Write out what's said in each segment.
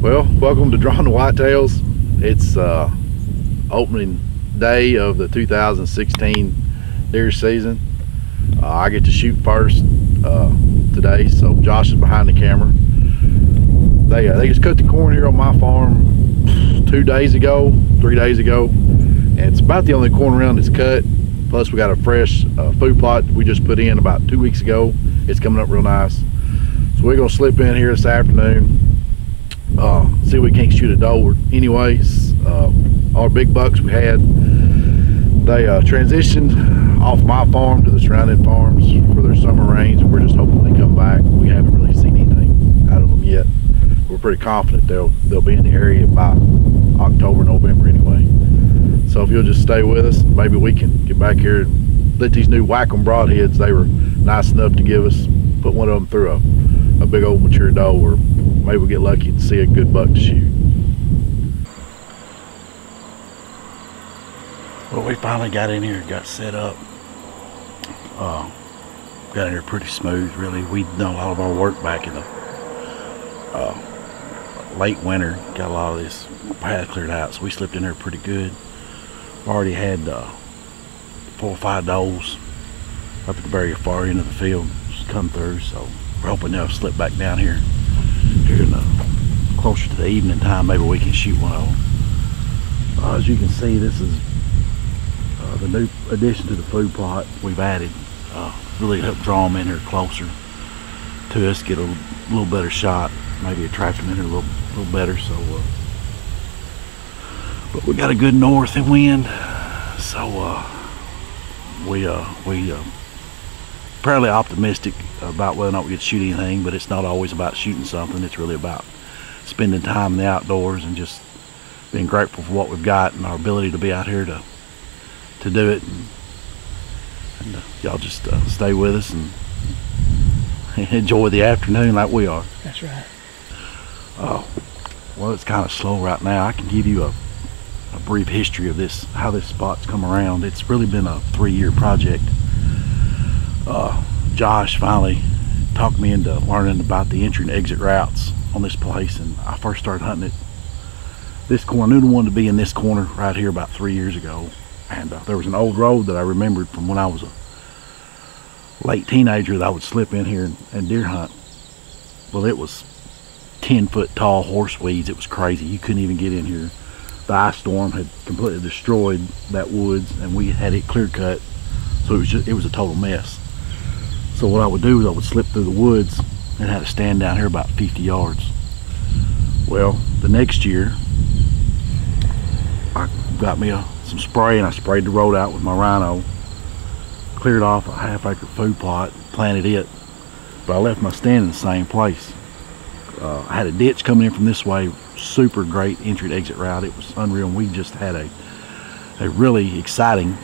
Well, welcome to Drawing the Whitetails. It's opening day of the 2016 deer season. I get to shoot first today, so Josh is behind the camera. They just cut the corn here on my farm 3 days ago, and it's about the only corn around that's cut. Plus we got a fresh food plot we just put in about 2 weeks ago. It's coming up real nice. So we're gonna slip in here this afternoon, see if we can't shoot a doe. Anyways, our big bucks we had, they transitioned off my farm to the surrounding farms for their summer range, and we're just hoping they come back. We haven't really seen anything out of them yet. We're pretty confident they'll be in the area by October, November anyway. So if you'll just stay with us, maybe we can get back here and let these new Whack-'em broadheads, they were nice enough to give us, put one of them through a big old mature doe, or maybe we'll get lucky and see a good buck to shoot. Well, we finally got in here, got set up. Got in here pretty smooth, really. We'd done a lot of our work back in the late winter, got a lot of this path cleared out, so we slipped in there pretty good. We already had 4 or 5 does up at the very far end of the field just come through, so we're hoping they'll slip back down here in closer to the evening time. Maybe we can shoot one of them. As you can see, this is the new addition to the food plot we've added. Really help draw them in here closer to us, get a little better shot, maybe attract them in here a little better. So but we got a good north and wind, so we fairly optimistic about whether or not we could shoot anything. But it's not always about shooting something. It's really about spending time in the outdoors and just being grateful for what we've got and our ability to be out here to do it. And y'all just stay with us and enjoy the afternoon like we are. That's right. Well, it's kind of slow right now. I can give you a brief history of this, how this spot's come around. It's really been a 3-year project. Josh finally talked me into learning about the entry and exit routes on this place, and I first started hunting it. This corner, I knew the one to be in this corner right here about 3 years ago, and there was an old road that I remembered from when I was a late teenager that I would slip in here and deer hunt. Well, it was 10-foot tall horse weeds. It was crazy. You couldn't even get in here. The ice storm had completely destroyed that woods, and we had it clear cut, so it was a total mess. So what I would do is I would slip through the woods and had to stand down here about 50 yards. Well, the next year I got me some spray, and I sprayed the road out with my rhino, cleared off a half-acre food plot, planted it, but I left my stand in the same place. I had a ditch coming in from this way, super great entry and exit route. It was unreal, and we just had a really exciting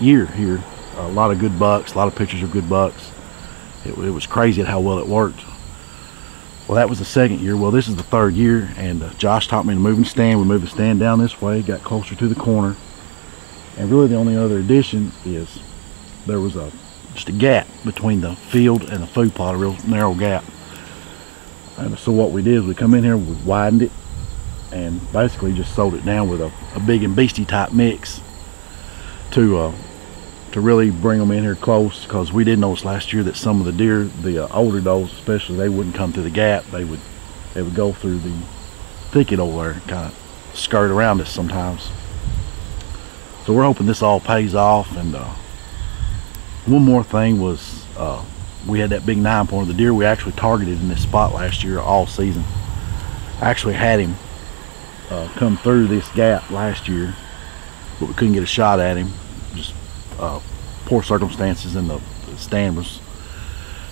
year here. A lot of good bucks, a lot of pictures of good bucks. It was crazy at how well it worked. Well, that was the 2nd year. Well, this is the 3rd year, and Josh taught me to move the stand. We moved the stand down this way, got closer to the corner, and really the only other addition is there was just a gap between the field and the food plot, a real narrow gap. And so what we did is we come in here, we widened it, and basically just sowed it down with a big and beastie type mix to really bring them in here close, because we did notice last year that some of the deer, the older does especially, they wouldn't come through the gap. They would go through the thicket over there and kind of skirt around us sometimes. So we're hoping this all pays off. And one more thing was we had that big 9-pointer. The deer we actually targeted in this spot last year all season. I actually had him come through this gap last year, but we couldn't get a shot at him. Just poor circumstances, and the stand was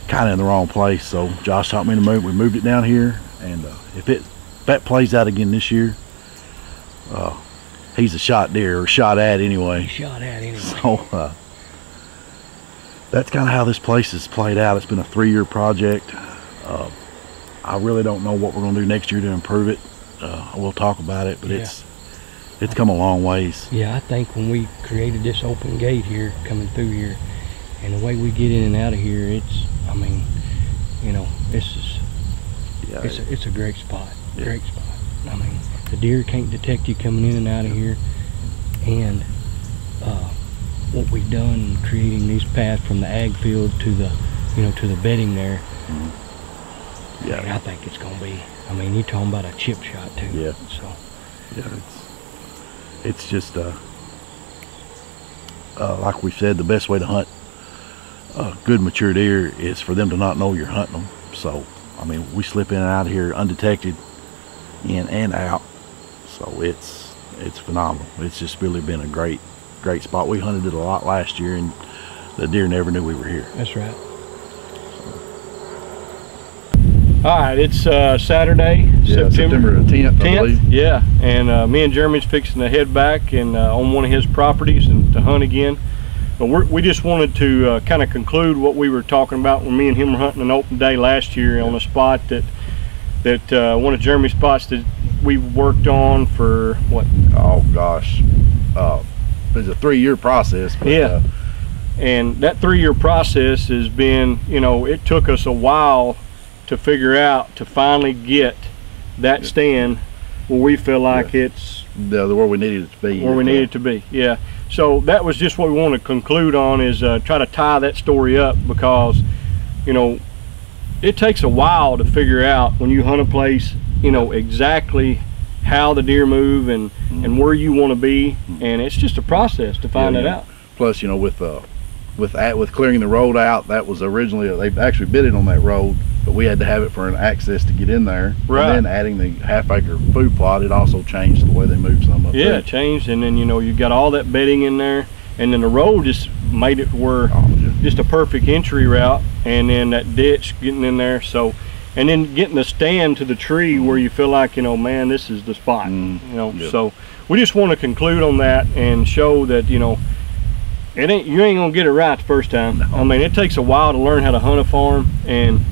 kind of in the wrong place. So Josh taught me to move. We moved it down here, and if that plays out again this year, he's a shot deer, or shot at anyway. Shot at anyway. So that's kind of how this place has played out. It's been a 3-year project. I really don't know what we're going to do next year to improve it. We'll talk about it, but yeah, it's come a long ways. Yeah, I think when we created this open gate here, coming through here, and the way we get in and out of here, I mean, you know, this is, yeah, it's a great spot. Yeah. Great spot. I mean, the deer can't detect you coming in and out of here. And what we've done creating these paths from the ag field to the, you know, to the bedding there. Yeah, I mean, I think it's gonna be. I mean, you're talking about a chip shot too. Yeah. So. Yeah, it's just like we said, the best way to hunt good mature deer is for them to not know you're hunting them. So, I mean, we slip in and out of here undetected, in and out. So it's phenomenal. It's just really been a great spot. We hunted it a lot last year, and the deer never knew we were here. That's right. All right, it's Saturday, September 10th, I believe. Yeah, and me and Jeremy's fixing to head back and on one of his properties and to hunt again. But we just wanted to kind of conclude what we were talking about when me and him were hunting an open day last year on a spot that one of Jeremy's spots that we worked on for what? Oh gosh, it's a 3-year process. But, yeah, and that 3-year process has been, you know, it took us a while to figure out to finally get that stand where we feel like it's where we needed it to be. Where we needed it to be, yeah. So that was just what we want to conclude on, is try to tie that story up, because, you know, it takes a while to figure out when you hunt a place, you know, exactly how the deer move and where you want to be, and it's just a process to find that out. Plus, you know, with clearing the road out, that was originally, they actually bid it on that road, but we had to have it for an access to get in there. Right. And then adding the half-acre food plot, it also changed the way they moved some up there. Yeah, it changed, and then, you know, you got all that bedding in there, and then the road just made it where just a perfect entry route, and then that ditch getting in there. So, and then getting the stand to the tree where you feel like, you know, man, this is the spot. You know, so we just want to conclude on that and show that, you know, you ain't gonna get it right the first time. No. I mean, it takes a while to learn how to hunt a farm and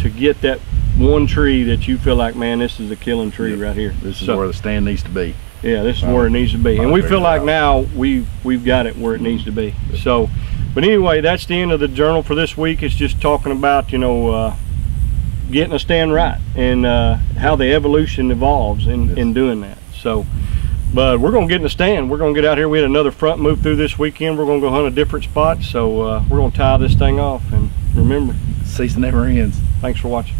to get that one tree that you feel like, man, this is a killing tree right here. This is where the stand needs to be. Yeah, this is where it needs to be, and we feel like now we've got it where it needs to be. So, but anyway, that's the end of the journal for this week. It's just talking about, you know, getting a stand right and how the evolution evolves in doing that. So. But we're going to get in the stand. We're going to get out here. We had another front move through this weekend. We're going to go hunt a different spot. So we're going to tie this thing off. And remember, season never ends. Thanks for watching.